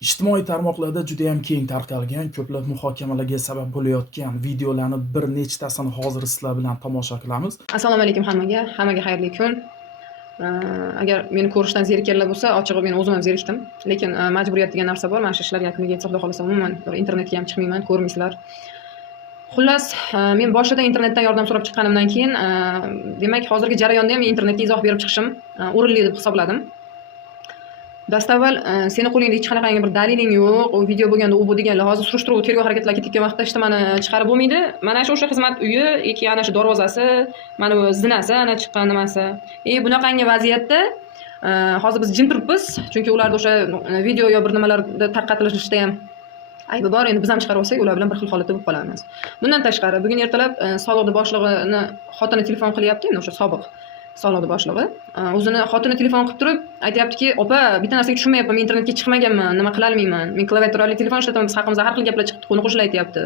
Ijtimoiy tarmoqlarda juda ham keng tarqalgan, ko'plab muhokamalarga sabab bo'layotgan videolarni bir nechtasini hozir sizlar bilan tomosha qilamiz. Assalomu alaykum hammaga. Hammaga xayrli kun. Agar meni ko'rishdan zerikkanlar bo'lsa, ochig'i men o'zim ham zerikdim. Lekin majburiyat degan narsa bor. Mana shu ishlar yakuniga yetsa, xudo xolasa umuman internetga ham chiqmayman, ko'rmaysizlar. Xullas, men boshida internetdan yordam so'rab chiqqanimdan keyin, demak, hozirgi jarayonda ham internetga izoh berib chiqishim o'rinli deb hisobladim. Dastavval seni qo'lingda hech qanaqangi bir daliling yo'q, u video bo'lganda u bu deganlar hozir surishtiruv tergov harakatlari ketayotgan vaqtda ishtimani chiqarib bo'lmaydi. Mana shu o'sha xizmat uyi yoki ana shu darvozasi, mana bu zinasi, ana chiqqan nimasi. Bunaqangi vaziyatda hozir biz jim turibmiz, chunki ularda o'sha video yo bir nimalarda tarqatilishda ham aybi bor. Endi biz ham chiqarib olsak, ular bilan bir xil holatda bo'lib qolamiz. Bundan tashqari, bugun ertalab soliqni boshlig'ini xotini telefon qilyapti, endi o'sha sobiq soliqni boshlig'i o'zini xotini telefon qilib turib aytayaptiki, opa, bitta narsaga tushunmayapman, men internetga chiqmaganman, nima qila olmayman, men klaviaturali telefon ishlataman, biz haqimizda har xil gaplar chiqdi, qo'ni-qo'shnilar aytyapti.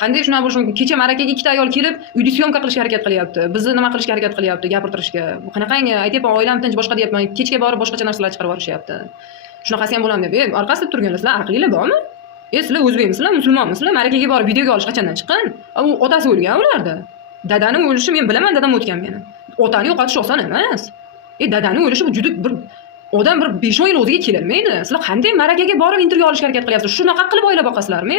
Qanday shunaqa bo'lishi mumkin? Kecha marakaga ikkita ayol kelib uyda syomka qilishga harakat qilyapti, bizni nima qilishga harakat qilyapti, gapirtirishga. Bu qanaqangi? Aytyapman, oilam tinch, boshqa deyapman, kechga borib boshqacha narsalar chiqarib yuborishyapti. Shunaqasi ham bo'ladimi deb. Orqasida turganlar, sizlar aqlinglar bormi? Sizlar o'zbekmisizlar, musulmonmisizlar? Marakaga borib videoga olish qachondan chiqqan? U otasi o'lgan ularda. Dadani o'lishi men bilaman, dadam o'tgan meni. Otani yo'qotish oson emas. Dadani o'lishi bu juda bir odam bir 5-10 yil o'ziga kelolmaydi. Sizlar qanday marakaga borib intervyu olishga harakat qilyapsiz? Shunaqa qilib oila boqasizlarmi?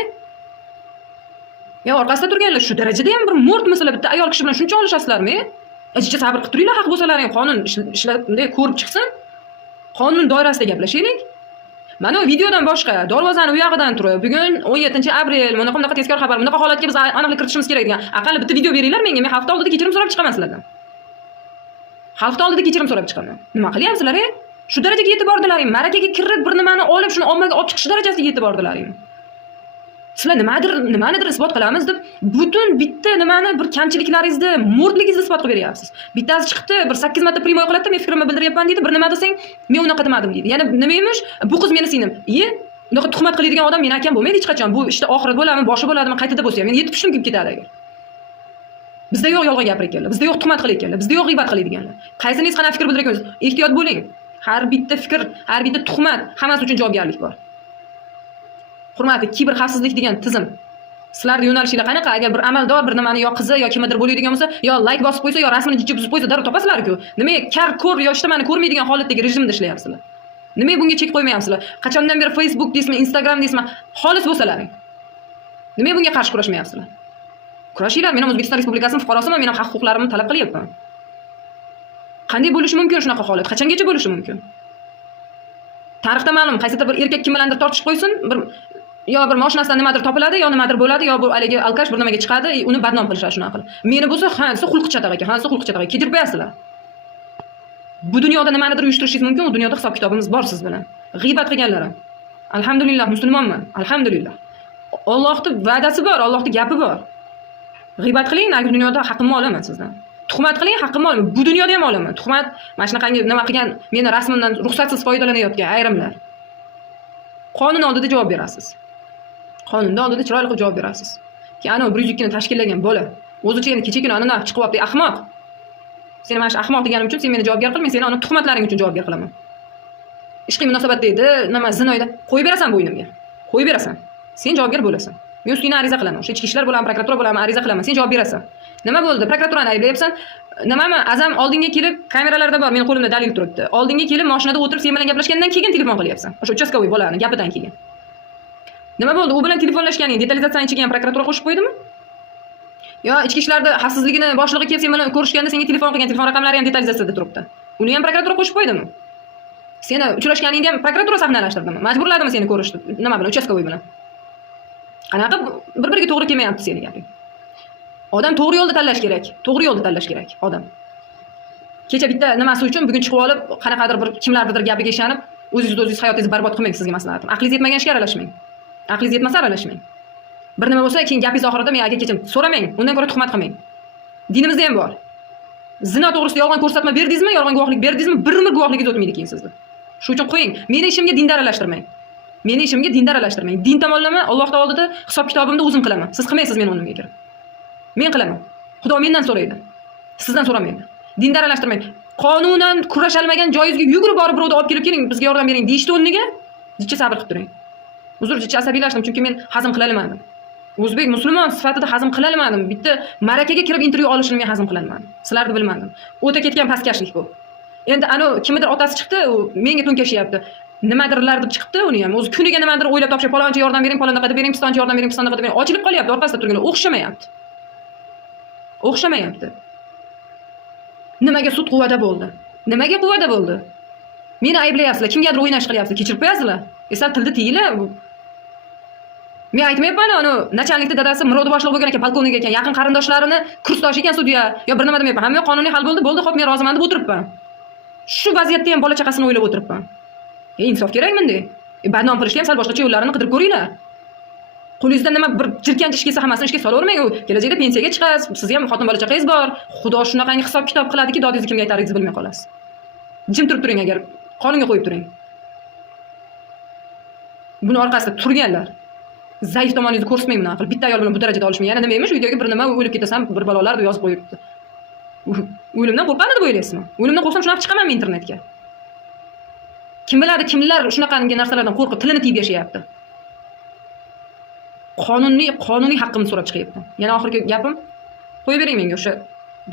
Orqasida turganlar shu darajada ham bir mo'rtmisizlar, bitta ayol kishi bilan shuncha olishasizlarmi? Azizcha sabr qilib turinglar, haq bo'lsalaring qonun ishlab ko'rib chiqsin. Qonun doirasida gaplashaylik. Mana videodan boshqa darvozani u yog'idan turib, bugun 17-aprel, bunaqa tezkor xabar, bunaqa holatga biz aniqlik kiritishimiz kerak degan. Aqalli bitta video beringlar menga, men hafta oldida kechirim so'rab chiqaman sizlardan. Hafta oldida kechirim so'rab chiqaman. Nima qilyapsizlar? Shu darajaga yetib bordilaring. Marakaga kirib bir nimani olib, shuni ommaga olib chiqish darajasiga yetib bordilaring. Sizlar nimanidir isbot qilamiz deb butun bitta nimani bir kamchiliklaringizni, mo'rtligingizni isbot qilib beryapsiz. Bittasi chiqdi, bir 8 marta primoy qiladi, men fikrimni bildiryapman deydi, bir nima desang, men unaqa demadim deydi. Yana nima emish? Bu qiz meni singlim. Unaqa tuhmat qiladigan odam meni akam bo'lmaydi hech qachon. Bu ishda oxirat bo'ladimi, boshi bo'ladimi, qaytida bo'lsa ham men yetib pishdim kelib ketadi agar. Bizda yo'q yolg'on gapirganlar, bizda yo'q tuhmat qilayotganlar, bizda yo'q g'iybat qilayotganlar. Qaysiningiz qanaqa fikr bildirayotgansiz? Ehtiyot bo'ling. Har bitta fikr, har bitta tuhmat, hammasi uchun javobgarlik bor. Hurmatli, kiber xavfsizlik degan tizim. Sizlarning yo'nalishinglar qanaqa? Agar bir amaldor bir nimani yo qizi yo kimdir bo'laydigan bo'lsa, yo like bosib qo'ysa, yo rasmini jijib buzib qo'ysa, darrov topasizlar-ku. Nimaga kar ko'r yo ishtimani ko'rmaydigan holatdagi rejimda ishlayapsizlar? Nimaga bunga chek qo'ymayapsizlar? Qachondan beri Facebook deysizmi, Instagram deysizmi, xolis bo'lsalaring. Nimaga bunga qarshi kurashmayapsizlar? Kurashinglar, men ham O'zbekiston Respublikasining fuqarosiman, men ham haq-huquqlarimni talab qilyapman. Qanday bo'lishi mumkin shunaqa holat? Qachongacha bo'lishi mumkin? Tarixda ma'lum, qaysidir bir erkak kim bilandir tortishib qo'ysin, bir yo bir mashinasidan nimadir topiladi, yo nimadir bo'ladi, yo bu haligi alkash bir nimaga chiqadi, uni badnom qilishadi shunaqa qilib. Meni bo'lsa, ha, desa xulq chatoq ekan, ha, desa xulq chatoq ekan, ketirib qo'yasizlar. Bu dunyoda nimanidir uyushtirishingiz mumkin, u dunyoda hisob kitobimiz bor siz bilan. G'iybat qilganlarim. Alhamdulillah, musulmonman. Alhamdulillah. Allohning va'dasi bor, Allohning gapi bor. G'iybat qiling, agar dunyoda haqqimni olaman sizdan. Tuhmat qiling, haqqimni olaman. Bu dunyoda ham olaman. Tuhmat, mana shunaqangi nima qilgan, meni rasmimdan ruxsatsiz foydalanayotgan ayrimlar. Qonun oldida javob berasiz. Qonunda oldida chiroyli qilib javob berasiz. Ki ana 102 ni tashkillagan bola o'zicha endi kecha kuni ana chiqib oldi, ahmoq. Seni mana shu ahmoq deganim uchun sen meni javobgar qil, men seni uni tuhmatlaring uchun javobgar qilaman. Ishqiy munosabatda edi, nima zinoyda qo'yib berasan bo'ynimga. Qo'yib berasan. Sen javobgar bo'lasan. Men ustingdan ariza qilaman. O'sha ichki ishlar bo'laman, prokuratura bo'laman, ariza qilaman. Sen javob berasan. Nima bo'ldi? Prokuraturani ayblayapsan. Nimami? Azam oldinga kelib, kameralarda bor, meni qo'limda dalil turibdi. Oldinga kelib, mashinada o'tirib sen bilan gaplashgandan keyin telefon qilyapsan. O'sha uchastkovoy bolani gapidan keyin. Nima bo'ldi? U bilan telefonlashganing, detalizatsiyani ichiga ham prokuratura qo'shib qo'ydimi? Yo, ichki ishlarda xavfsizligini boshlig'i kelib sen bilan ko'rishganda senga telefon qilgan, telefon raqamlari ham detalizatsiyada turibdi. Uni ham prokuratura qo'shib qo'ydimi? Seni uchrashganingda ham prokuratura sahnalashtirdimi? Majburladimi seni ko'rishni? Nima bilan? Uchastkovoy bilan. Qanaqa bir-biriga to'g'ri kelmayapti seni gaping. Odam to'g'ri yo'lda tanlash kerak. To'g'ri yo'lda tanlash kerak odam. Kecha bitta nimasi uchun bugun chiqib olib, qanaqadir bir kimlardir gapiga ishonib, o'zingiz hayotingizni barbod qilmang, sizga maslahatim. Aqlingiz yetmagan ishga aralashmang. Aqlingiz yetmasa aralashmang. Bir nima bo'lsa, keyin gapingiz oxirida men aka kechirim so'ramang, undan ko'ra tuhmat qilmang. Dinimizda ham bor. Zino to'g'risida yolg'on ko'rsatma berdingizmi, yolg'on guvohlik berdingizmi, bir umr guvohligingiz o'tmaydi keyin sizni. Shuning uchun qo'ying. Meni ishimga dinda aralashtirmang. Meni ishimga dinda aralashtirmang. Din tomonlama Alloh taolo oldida hisob kitobimni o'zim qilaman. Siz qilmaysiz meni o'rnimga kirib. Men qilaman. Xudo mendan so'raydi. Sizdan so'ramaydi. Dinda aralashtirmang. Qonunan kurashalmagan joyingizga yugurib borib birovni olib kelib keling, bizga yordam bering deyishdi o'rniga, zichcha sabr qilib turing. Uzr, jicha asabiylashdim, chunki men hazm qila olmadim. O'zbek musulmon sifatida hazm qila olmadim. Bitta marakaga kirib intervyu olishni men hazm qila olmadim. Sizlarni bilmadim. O'ta ketgan pastkashlik bu. Endi ana kimdir otasi chiqdi, u menga to'nkashyapti. Nimadirlar deb chiqibdi uni ham. O'zi kuniga nimadir o'ylab topshirib, palonchi yordam bering, palonqa deb bering, pistonchi yordam bering, pistonqa deb bering. Ochilib qolyapti, orqasida turganlar o'xshamayapti. O'xshamayapti. Nimaga sud quvvada bo'ldi? Nimaga quvvada bo'ldi? Meni ayblayapsizlar, kimgadir o'ynash qilyapsizlar, kechirib qo'yasizlar. Esa tilda tiyinglar. Men aytmayapman, ana nachalnikning dadasi Mirodi boshliq bo'lgan ekan, polkovnik ekan, yaqin qarindoshlarini kursdosh ekan sudya. Yo bir nima demayapman. Hamma qonuniy hal bo'ldi, xo'p men roziman deb o'tiribman. Shu vaziyatda ham bola chaqasini o'ylab o'tiribman. Insof kerakmi bunday? Badnom qilishga ham sal boshqacha yo'llarini qidirib ko'ringlar. Qo'lingizdan nima bir jirkanch ish kelsa hammasini ishga solavermang. U kelajakda pensiyaga chiqasiz, siz ham xotin bola chaqangiz bor. Xudo shunaqangi hisob kitob qiladiki, dodingizni kimga aytaringizni bilmay qolasiz. Jim turib turing agar qonunga qo'yib turing. Buni orqasida turganlar zaif tomoningizni ko'rsatmang bunaqa qilib. Bitta ayol bilan bu darajada olishmang. Yana nima emish, videoga bir nima o'lib ketasan, bir balolar deb yozib qo'yibdi. O'limdan qo'rqadi deb o'ylaysizmi? O'limdan qo'rqsam shunaqa chiqamanmi internetga? Kim biladi, kimlar shunaqangi narsalardan qo'rqib tilini tiyib yashayapti. Qonuniy haqqimni so'rab chiqyapman. Yana oxirgi gapim, qo'yib bering menga o'sha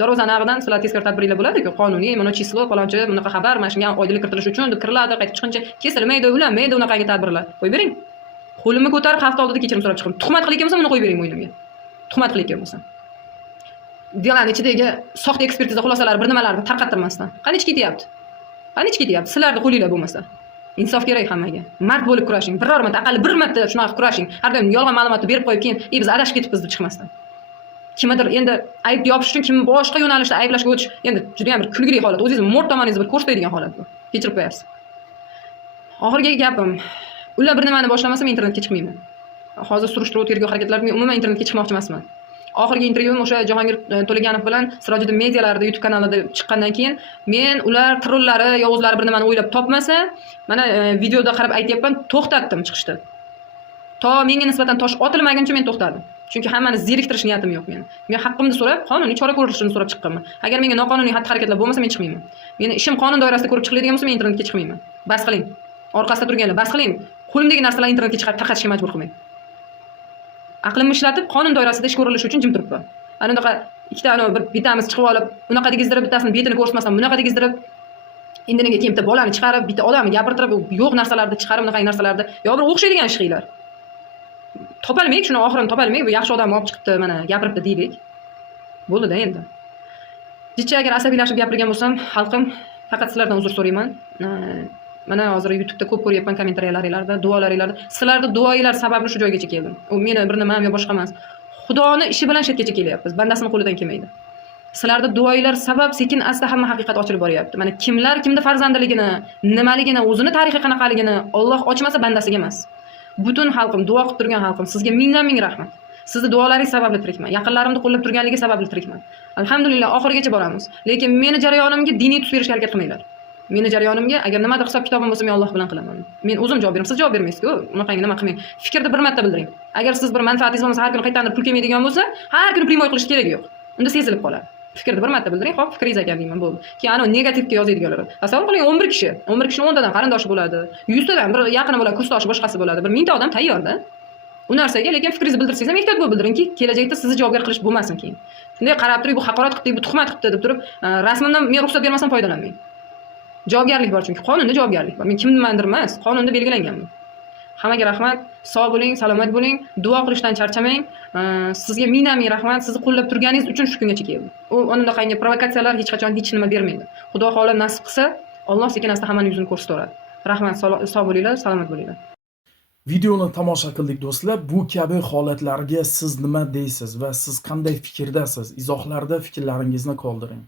darvozani ag'idan sizlar tezkor tadbiringlar bo'ladi-ku, qonuniy, mana chislo, falonchi, bunaqa xabar, mana shunga oydinlik kiritilishi uchun deb kiriladi, qaytib chiqincha kesilmaydi, ulanmaydi, unaqangi tadbirlar. Qo'yib bering. Qo'limni ko'tarib xalq oldida kechirim so'rab chiqim. Tuhmat qilayotgan bo'lsam, uni qo'yib bering o'ylimga. Tuhmat qilayotgan bo'lsam. Dilan ichidagi soxta ekspertiza xulosalari bir nimalarni tarqattirmasdan. Qani ichki ketyapti? Qani ichki ketyapti? Sizlarni qo'linglar bo'lmasa. Insof kerak hammaga. Mard bo'lib kurashing. Biror marta, aqalli bir marta shunaqa kurashing. Har doim yolg'on ma'lumotni berib qo'yib keyin, biz adashib ketibmiz deb chiqmasdan. Kimdir endi ayb yopish uchun kim boshqa yo'nalishda ayblashga o'tish, endi juda ham bir kulgili holat. O'zingizni mo'rt tomoningizni bir ko'rsatadigan holat bu. Kechirib qo'yasiz. Oxirgi gapim, ular bir nimani boshlamasam internetga chiqmayman. Hozir surishtiruv tergov harakatlarida men umuman internetga chiqmoqchi emasman. Oxirgi intervyum o'sha Jahongir To'laganov bilan Sirojiddin medialarida YouTube kanalida chiqqandan keyin men ular trollari yo o'zlari bir nimani o'ylab topmasa, mana videoda qarab aytayapman, to'xtatdim chiqishda. To menga nisbatan tosh otilmaguncha men to'xtadim. Chunki hammani zeriktirish niyatim yo'q meni. Men haqqimni so'rab, qonuniy chora ko'rishni so'rab chiqqanman. Agar menga noqonuniy xatti-harakatlar bo'lmasa, men chiqmayman. Meni ishim qonun doirasida ko'rib chiqiladigan bo'lsa, men internetga chiqmayman. Bas qiling. Orqasida turganlar, bas qiling. Qo'limdagi narsalarni internetga chiqarib tarqatishga majbur qilmang. Aqlimni ishlatib, qonun doirasida ish ko'rilishi uchun jim turibman. Ana unaqa ikkita bir bitamiz chiqib olib, unaqa degizdirib, bittasini betini ko'rsatmasdan, bunaqa degizdirib, indiniga keyin bitta bolani chiqarib, bitta odamni gapirtirib, yo'q narsalarni chiqarib, unaqa narsalarni, yo bir o'xshaydigan ish qilinglar. Topolmaylik, shuni oxirini topolmaylik, bu yaxshi odam olib chiqibdi, mana gapiribdi deylik. Bo'ldi-da endi. Jicha agar asabiylashib gapirgan bo'lsam, xalqim, faqat sizlardan uzr so'rayman. Mana hozir YouTube'da ko'p ko'ryapman kommentariyalaringlarda, duolaringlarda. Sizlarda duoinglar sababli shu joygacha keldim. U meni bir nima ham yo boshqa emas. Xudoni ishi bilan shetgacha kelyapmiz. Bandasini qo'lidan kelmaydi. Sizlarda duoinglar sabab sekin asta hamma haqiqat ochilib boryapti. Mana kimlar kimda farzandiligini, nimaligini, o'zini tarixi qanaqaligini Alloh ochmasa bandasiga emas. Butun xalqim, duo qilib turgan xalqim, sizga mingdan ming rahmat. Sizni duolaringiz sababli tirikman. Yaqinlarimni qo'llab turganligi sababli tirikman. Alhamdulillah oxirigacha boramiz. Lekin meni jarayonimga diniy tus berishga harakat qilmanglar. Meni jarayonimga agar nimadir hisob kitobim bo'lsa, men Alloh bilan qilaman. Men o'zim javob beraman, siz javob bermaysiz-ku. Unaqangi nima qilmang. Fikrni bir marta bildiring. Agar siz bir manfaatingiz bo'lmasa, har kuni qaytanib pul kelmaydigan bo'lsa, har kuni primoy qilish keragi yo'q. Unda sezilib qoladi. Fikrni bir marta bildiring, xo'p, fikringiz ekan deyman, bo'ldi. Keyin ana negativga yozadiganlar. Tasavvur qiling, 11 kishi. 11 kishini 10 tadan qarindoshi bo'ladi. 100 tadan bir yaqini bo'ladi, kursdoshi boshqasi bo'ladi. Bir 1000 ta odam tayyorda. U narsaga lekin fikringizni bildirsangiz ham ehtiyot bo'lib bildiringki, kelajakda sizni javobgar qilish bo'lmasin keyin. Shunday qarab turib, bu haqorat qildi, bu tuhmat qildi deb turib, rasmimdan men ruxsat bermasam foydalanmang. Javobgarlik bor chunki qonunda javobgarlik bor. Men kimnimandir emas, qonunda belgilanganman. Hammaga rahmat, sog' bo'ling, salomat bo'ling, duo qilishdan charchamang. Sizga mingdan ming rahmat, sizni qo'llab turganingiz uchun shu kungacha keldim. U unaqangi provokatsiyalar hech qachon hech nima bermaydi. Xudo xohlab nasib qilsa, Alloh sekin asta hammaning yuzini ko'rsatadi. Rahmat, sog' bo'linglar, salomat bo'linglar. Videoni tomosha qildik do'stlar. Bu kabi holatlarga siz nima deysiz va siz qanday fikrdasiz? Izohlarda fikrlaringizni qoldiring.